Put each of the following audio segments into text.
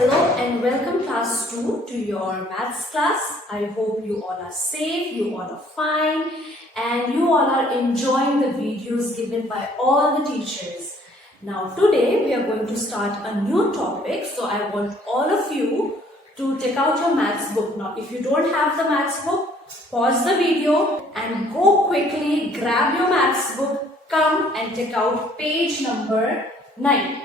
Hello and welcome class 2 to your maths class. I hope you all are safe, you all are fine and you all are enjoying the videos given by all the teachers. Now today we are going to start a new topic, so I want all of you to take out your maths book. Now if you don't have the maths book, pause the video and go quickly grab your maths book, come and take out page number 9.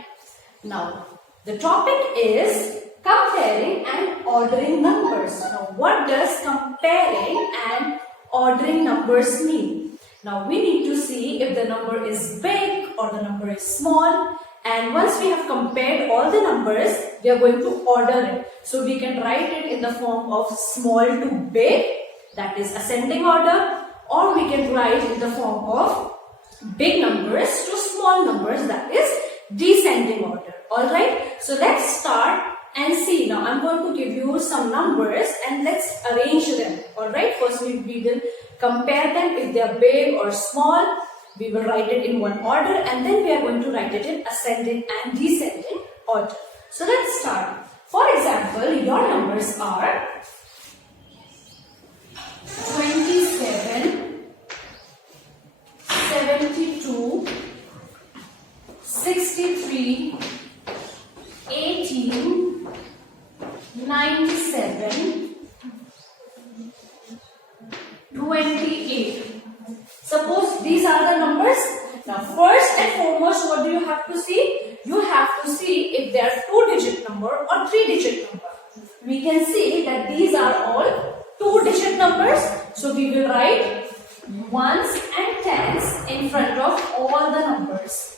Now the topic is comparing and ordering numbers. Now, what does comparing and ordering numbers mean? Now, we need to see if the number is big or the number is small. And once we have compared all the numbers, we are going to order it. So, we can write it in the form of small to big, that is ascending order, or we can write in the form of big numbers to small numbers, that is descending order. Alright, so let's start and see. Now I'm going to give you some numbers and let's arrange them. Alright, first we will compare them if they are big or small. We will write it in one order and then we are going to write it in ascending and descending order. So let's start. For example, your numbers are 27, 72, 63, 18, 97, 28. Suppose these are the numbers. Now first and foremost, what do you have to see? You have to see if they are 2-digit number or 3-digit number. We can see that these are all 2-digit numbers. So we will write ones and tens in front of all the numbers.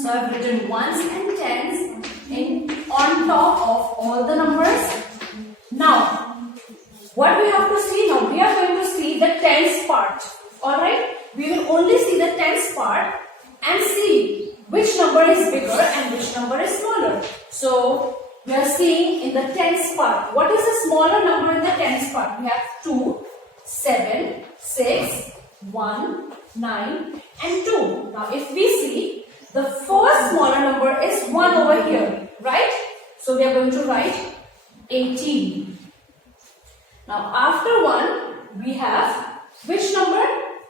So I have written ones and tens on top of all the numbers. Now, what we have to see now? We are going to see the tens part. Alright? We will only see the tens part and see which number is bigger and which number is smaller. So, we are seeing in the tens part. What is the smaller number in the tens part? We have 2, 7, 6, 1, 9 and 2. Now, if we see, the first smaller number is 1 over here, right? So we are going to write 18. Now after 1, we have which number?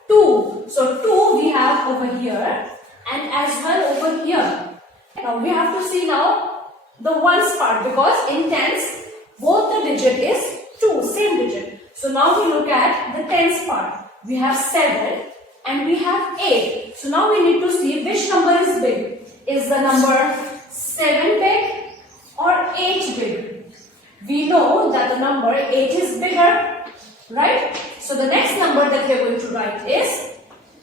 2. So 2 we have over here and as well over here. Now we have to see now the ones part because in tens, both the digit is 2, same digit. So now we look at the tens part. We have 7. And we have 8. So now we need to see which number is big. Is the number 7 big or 8 big? We know that the number 8 is bigger, right? So the next number that we are going to write is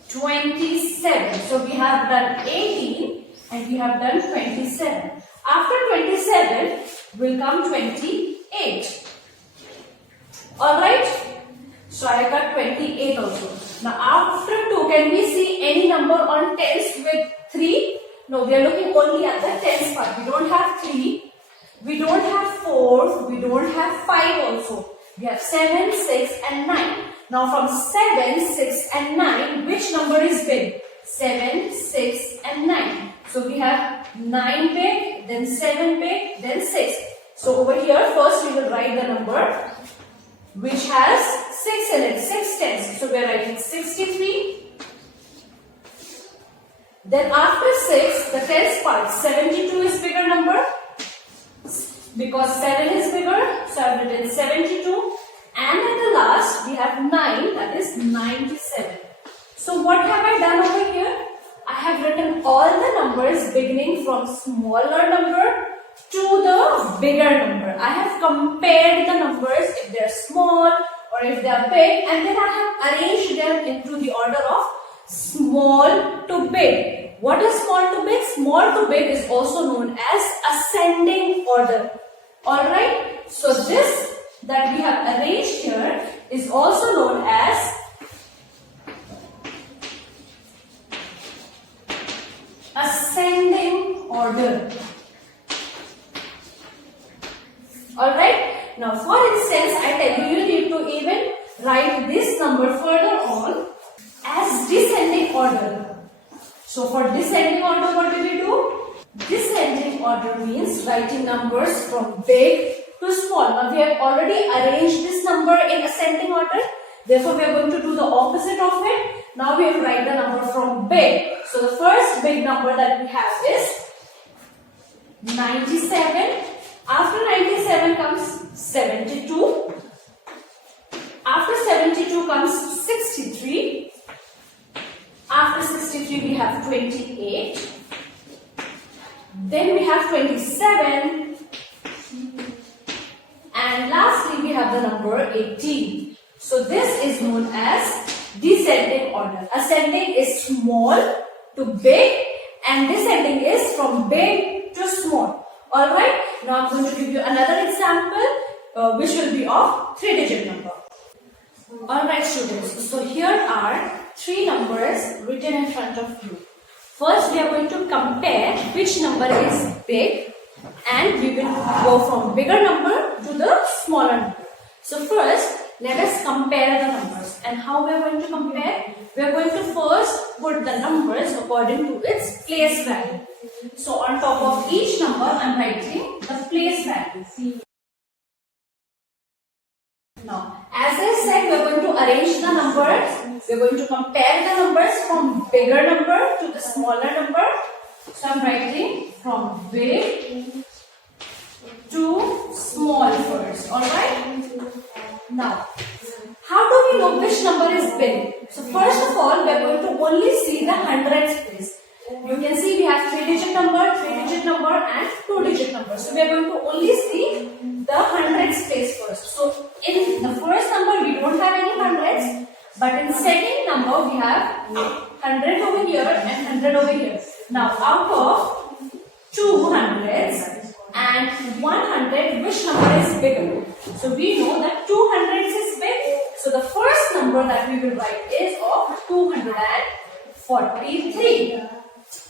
27. So we have done 18 and we have done 27. After 27 will come 28. Alright? So I got 28 also. Now after 2, can we see any number on tens with 3? No, we are looking only at the tens part. We don't have 3, we don't have 4, we don't have 5 also. We have 7, 6 and 9. Now from 7, 6 and 9, which number is big? 7, 6 and 9. So we have 9 big, then 7 big, then 6. So over here first we will write the number which has 6 in it, 6 tens. So we are writing 63. Then after 6, the tens part, 72 is bigger number because 7 is bigger. So I have written 72. And at the last, we have 9, that is 97. So what have I done over here? I have written all the numbers beginning from smaller number to the bigger number. I have compared the numbers if they are small or if they are big, and then I have arranged them into the order of small to big. What is small to big? Small to big is also known as ascending order. Alright, so this that we have arranged here is also known as ascending order. Alright, now for instance, I tell you, you need to even write this number further on as descending order. So for descending order, what do we do? Descending order means writing numbers from big to small. Now we have already arranged this number in ascending order. Therefore, we are going to do the opposite of it. Now we have to write the number from big. So the first big number that we have is 97. After 97 comes 72. After 72 comes 63. After 63 we have 28. Then we have 27. And lastly we have the number 18. So this is known as descending order. Ascending is small to big and descending is from big to small. Alright, now I'm going to give you another example which will be of 3-digit number. Alright students, so here are 3 numbers written in front of you. First we are going to compare which number is big and we will go from bigger number to the smaller number. So first let us compare the numbers. And how we are going to compare? We are going to first put the numbers according to its place value. So on top of each number I am writing the place value. Now as I said, we are going to arrange the numbers. We are going to compare the numbers from bigger number to the smaller number. So I am writing from big to small first. Alright? Now, how do we know which number is big? So first of all, we are going to only see the hundreds place. You can see we have 3-digit number, 3-digit number and 2-digit number. So we are going to only see the hundreds place first. So in the first number we don't have any hundreds, but in second number we have 100 over here and 100 over here. Now out of 200s and 100, which number is bigger? So we know that 200 is big. So the first number that we will write is of 243.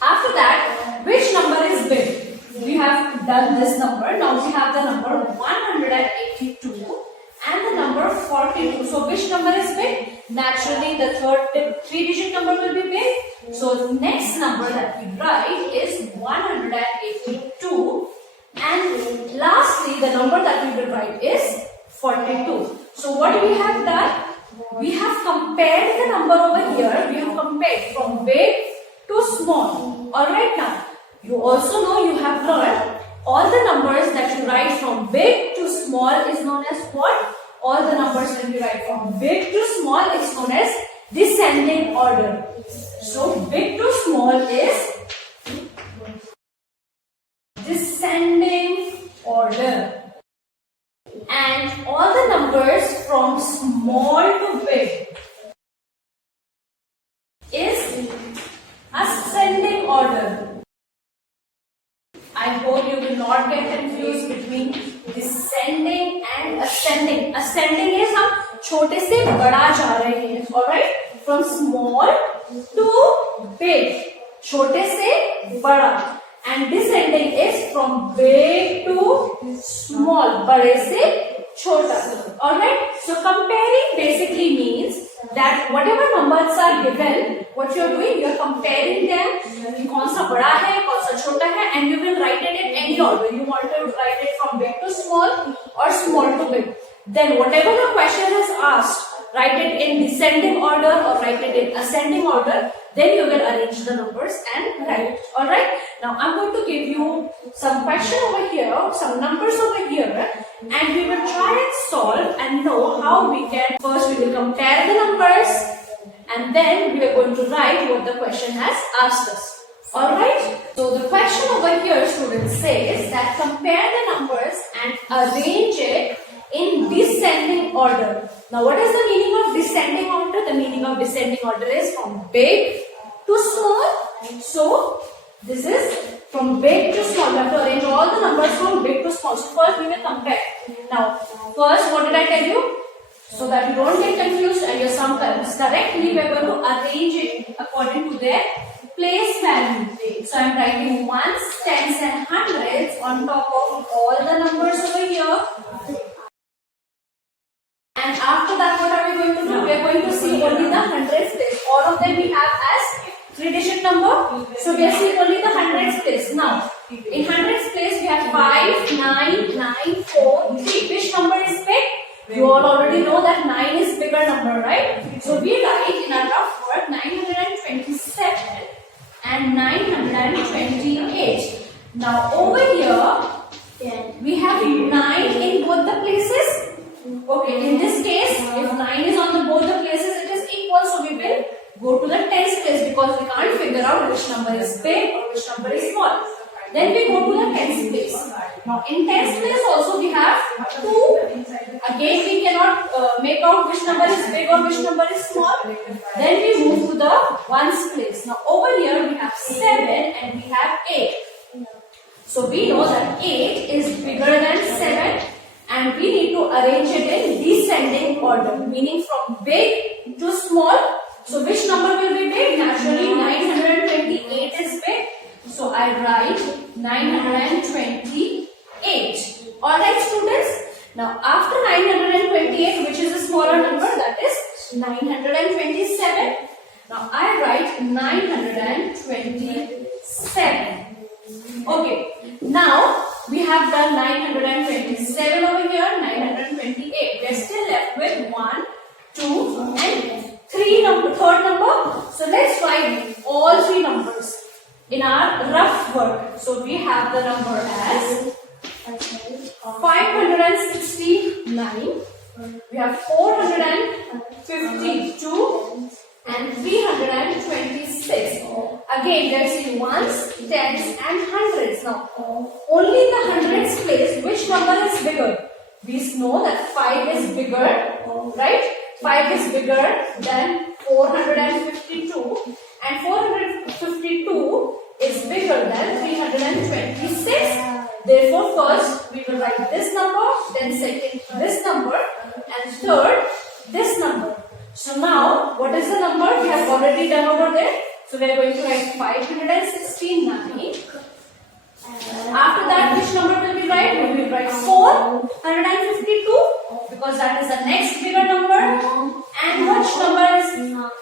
After that, which number is big? We have done this number. Now we have the number 182 and the number 42. So which number is big? Naturally, the 3-digit number will be big. So the next number that we write is 182. And lastly, the number that we will write is 42. So what we have done? We have compared the number over here. We have compared from big to small. Alright, now you also know, you have learned, all the numbers that you write from big to small is known as what? All the numbers that you write from big to small is known as descending order. So big to small is descending order. And all the numbers from small to big is ascending order. I hope you will not get confused between descending and ascending. Ascending is हम छोटे से बड़ा जा रहे हैं, alright? From small to big, छोटे से बड़ा. And descending is from big to small, बड़े से छोटा. Alright? So comparing basically means that whatever numbers are given, what you are doing, you are comparing them. कि कौन सा बड़ा है, कौन सा छोटा है, and you will write it in any order. You want to write it from big to small or small to big. Then whatever the question is asked, write it in descending order or write it in ascending order. Then you will arrange the numbers and write it. Alright? Now I'm going to give you some question over here, some numbers over here, and we will try and solve and know how we can. First we will compare the numbers and then we are going to write what the question has asked us. Alright? So the question over here, students, says that compare the numbers and arrange it in descending order. Now what is the meaning of descending order? The meaning of descending order is from big to small. So this is from big to small. We have to arrange all the numbers from big to small. So first we will compare. Now first, what did I tell you? So that you don't get confused and your sum comes correctly, we are going to arrange it according to their place value. So I am writing ones, tens and hundreds on top of all the numbers over here. And after that, what are we going to do? We are going to see only the hundreds place. All of them we have as 3-digit number. So we are seeing only the hundreds place. Now, 9, 4, 3. Which number is big? You all already know that 9 is bigger number, right? So we write in our rough work 927 and 928. Now over here we have 9 in both the places. Okay, in this case, if 9 is on the both the places, it is equal. So we will go to the tens place because we can't figure out which number is big or which number is small. Then we go to the tens place. Now in tens place also we have 2. Again we cannot make out which number is big or which number is small. Then we move to the ones place. Now over here we have 7 and we have 8. So we know that 8 is bigger than 7 and we need to arrange it in descending order, meaning from big to small. So which number will be big? Naturally 928 is big. So I write 928. Alright students. Now after 928, which is a smaller number, that is 927. Now I write 927. Okay. Now we have done 927 over here, 928. We are still left with 1, 2 and 3 number, third number. So let's write all 3 numbers in our rough work. So we have the number as 569, we have 452 and 326. Again, let's see ones, tens and hundreds. Now, only in the hundreds place, which number is bigger? We know that 5 is bigger, right? 5 is bigger than 452 and 452 is bigger than 326. Therefore, first we will write this number, then second this number and third this number. So now, what is the number? We have already done over there. So we are going to write 569. After that, which number will we write? We will write 452 because that is the next bigger number. And which number is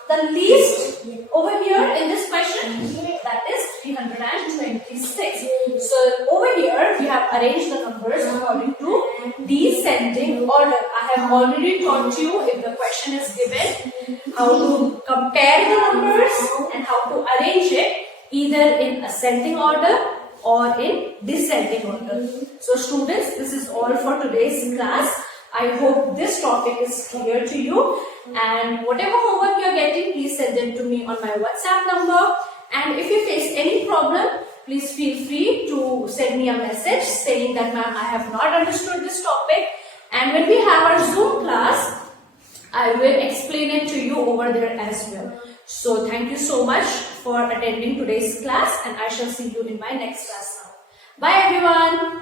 the least over here in this question? That is 326. So over here we have arranged the numbers according to descending order. I have already taught you, if the question is given, how to compare the numbers and how to arrange it either in ascending order or in descending order. So students, this is all for today's class. I hope this topic is clear to you, and whatever homework you are getting, please send it to me on my WhatsApp number. And if you face any problem, please feel free to send me a message saying that ma'am, I have not understood this topic. And when we have our Zoom class, I will explain it to you over there as well. So thank you so much for attending today's class, and I shall see you in my next class now. Bye everyone.